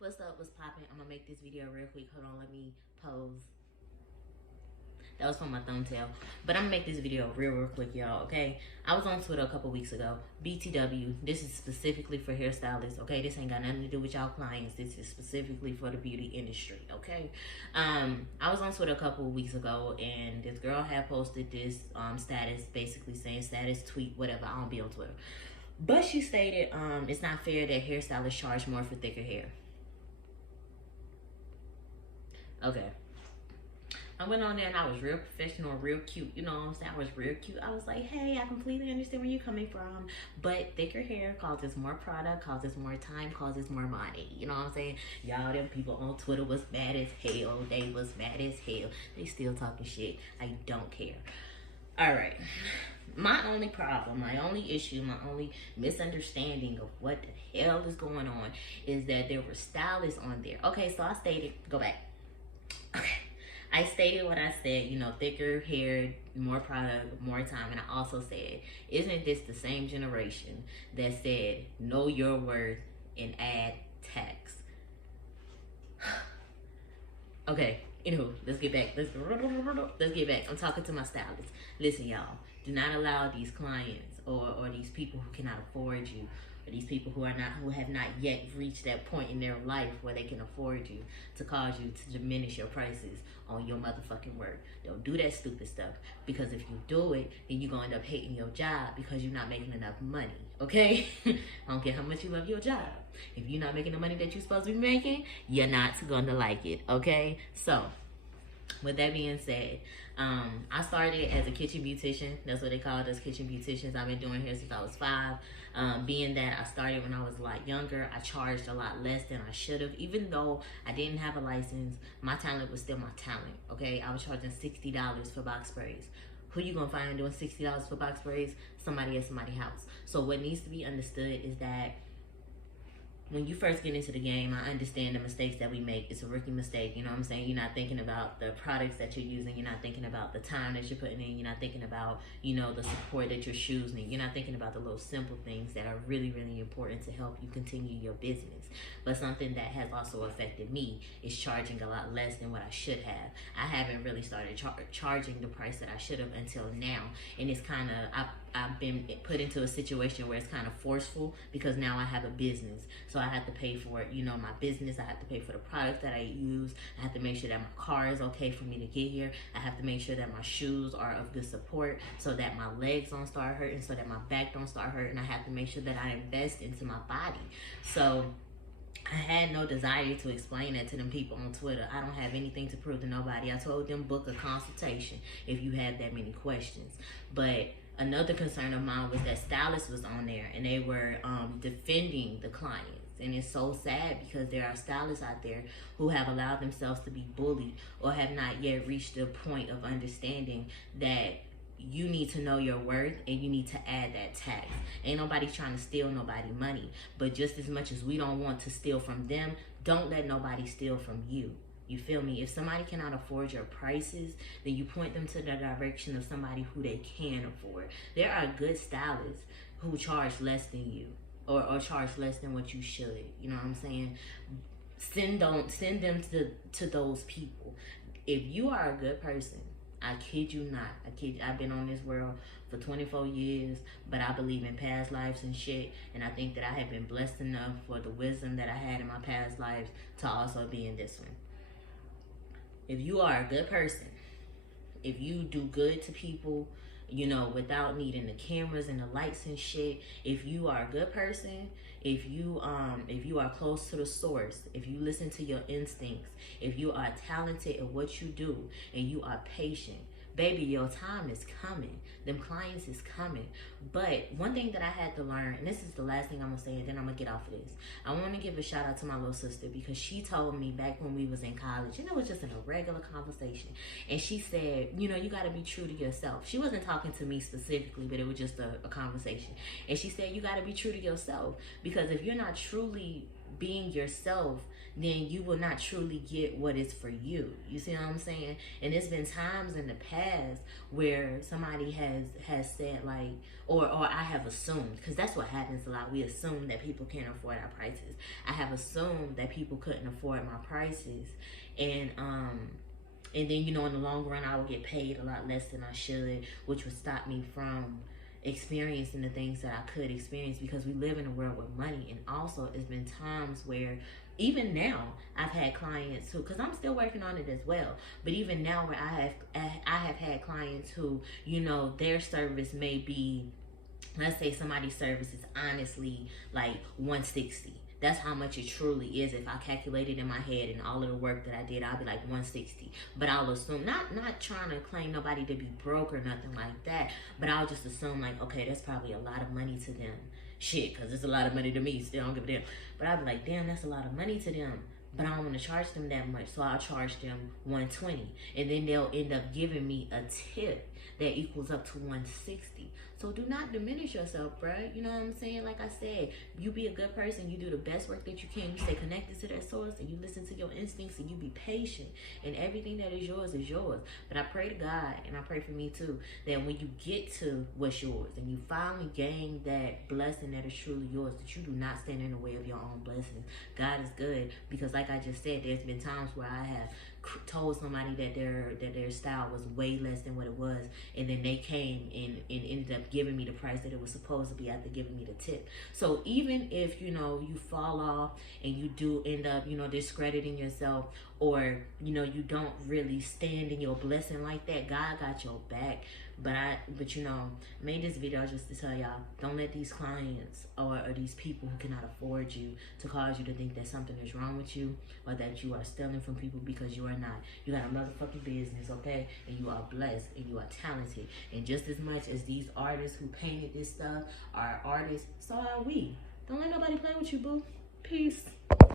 What's up? What's poppin'? I'm gonna make this video real quick. Hold on, let me pose. That was from my thumbtail. But I'm gonna make this video real quick, y'all, okay? I was on Twitter a couple weeks ago. BTW, this is specifically for hairstylists, okay? This ain't got nothing to do with y'all clients. This is specifically for the beauty industry, okay? I was on Twitter a couple weeks ago, and this girl had posted this status, basically saying status, tweet, whatever. I don't be on Twitter. But she stated it's not fair that hairstylists charge more for thicker hair. Okay. I went on there and I was real professional, real cute. You know what I'm saying? I was real cute. I was like, hey, I completely understand where you're coming from. But thicker hair causes more product, causes more time, causes more money. You know what I'm saying? Y'all, them people on Twitter was mad as hell. They was mad as hell. They still talking shit. I don't care. All right. My only problem, my only issue, my only misunderstanding of what the hell is going on is that there were stylists on there. Okay, so I stated, go back. Okay. I stated what I said, you know, thicker hair, more product, more time. And I also said, isn't this the same generation that said, know your worth and add tax? Okay, anywho, let's get back. Let's get back. I'm talking to my stylist. Listen, y'all, do not allow these clients or these people who cannot afford you, or these people who have not yet reached that point in their life where they can afford you, to cause you to diminish your prices on your motherfucking work. Don't do that stupid stuff, because if you do it, then you're gonna end up hating your job because you're not making enough money. Okay? I don't care how much you love your job. If you're not making the money that you're supposed to be making, you're not gonna like it. Okay? So with that being said, I started as a kitchen beautician. That's what they called us, kitchen beauticians. I've been doing hair since I was 5. Being that I started when I was a lot younger, I charged a lot less than I should have. Even though I didn't have a license, my talent was still my talent, okay? I was charging $60 for box sprays. Who you gonna find doing $60 for box sprays? Somebody at somebody's house. So what needs to be understood is that when you first get into the game, I understand the mistakes that we make. It's a rookie mistake, you know what I'm saying? You're not thinking about the products that you're using. You're not thinking about the time that you're putting in. You're not thinking about, you know, the support that your shoes need. You're not thinking about the little simple things that are really, really important to help you continue your business. But something that has also affected me is charging a lot less than what I should have. I haven't really started charging the price that I should have until now. And it's kind of, I've been put into a situation where it's kind of forceful, because now I have a business. So I have to pay for, you know, my business. I have to pay for the products that I use. I have to make sure that my car is okay for me to get here. I have to make sure that my shoes are of good support, so that my legs don't start hurting, so that my back don't start hurting. I have to make sure that I invest into my body. So I had no desire to explain that to them people on Twitter. I don't have anything to prove to nobody. I told them book a consultation if you have that many questions. But another concern of mine was that stylists was on there and they were defending the clients. And it's so sad, because there are stylists out there who have allowed themselves to be bullied, or have not yet reached the point of understanding that you need to know your worth and you need to add that tax. Ain't nobody trying to steal nobody money, but just as much as we don't want to steal from them, don't let nobody steal from you. You feel me? If somebody cannot afford your prices, then you point them to the direction of somebody who they can afford. There are good stylists who charge less than you, or charge less than what you should. You know what I'm saying? Send them to those people. If you are a good person, I kid you not. I've been on this world for 24 years, but I believe in past lives and shit. And I think that I have been blessed enough for the wisdom that I had in my past lives to also be in this one. If you are a good person, if you do good to people, you know, without needing the cameras and the lights and shit, if you are a good person, if you are close to the source, if you listen to your instincts, if you are talented at what you do, and you are patient, baby, your time is coming. Them clients is coming. But one thing that I had to learn, and this is the last thing I'm gonna say, and then I'm gonna get off of this. I want to give a shout out to my little sister, because she told me back when we was in college, and it was just in a regular conversation, and she said, you know, you got to be true to yourself. She wasn't talking to me specifically, but it was just a conversation. And she said, you got to be true to yourself, because if you're not truly being yourself, then you will not truly get what is for you. You see what I'm saying? And there's been times in the past where somebody has said like, or I have assumed, because that's what happens a lot. We assume that people can't afford our prices. I have assumed that people couldn't afford my prices, and then, you know, in the long run, I would get paid a lot less than I should, which would stop me from experiencing the things that I could experience, because we live in a world with money. And also, it's been times where, even now, I've had clients who, because I'm still working on it as well, but even now where I have had clients who, you know, their service may be, let's say somebody's service is honestly like 160. That's how much it truly is. If I calculate it in my head and all of the work that I did, I'll be like 160. But I'll assume, not trying to claim nobody to be broke or nothing like that, but I'll just assume like, okay, that's probably a lot of money to them. Shit, because it's a lot of money to me. Still, I don't give a damn. But I'll be like, damn, that's a lot of money to them. But I don't want to charge them that much, so I'll charge them 120. And then they'll end up giving me a tip that equals up to 160. So do not diminish yourself, bruh. You know what I'm saying? Like I said, you be a good person. You do the best work that you can. You stay connected to that source, and you listen to your instincts, and you be patient. And everything that is yours is yours. But I pray to God, and I pray for me too, that when you get to what's yours, and you finally gain that blessing that is truly yours, that you do not stand in the way of your own blessings. God is good, because like I just said, there's been times where I have told somebody that their style was way less than what it was, and then they came and ended up giving me the price that it was supposed to be after giving me the tip. So even if, you know, you fall off and you do end up, you know, discrediting yourself, or, you know, you don't really stand in your blessing like that, God got your back. But you know, I made this video just to tell y'all, don't let these clients or these people who cannot afford you to cause you to think that something is wrong with you, or that you are stealing from people, because you are not. You got a motherfucking business, okay? And you are blessed, and you are talented. And just as much as these artists who painted this stuff are artists, so are we. Don't let nobody play with you, boo. Peace.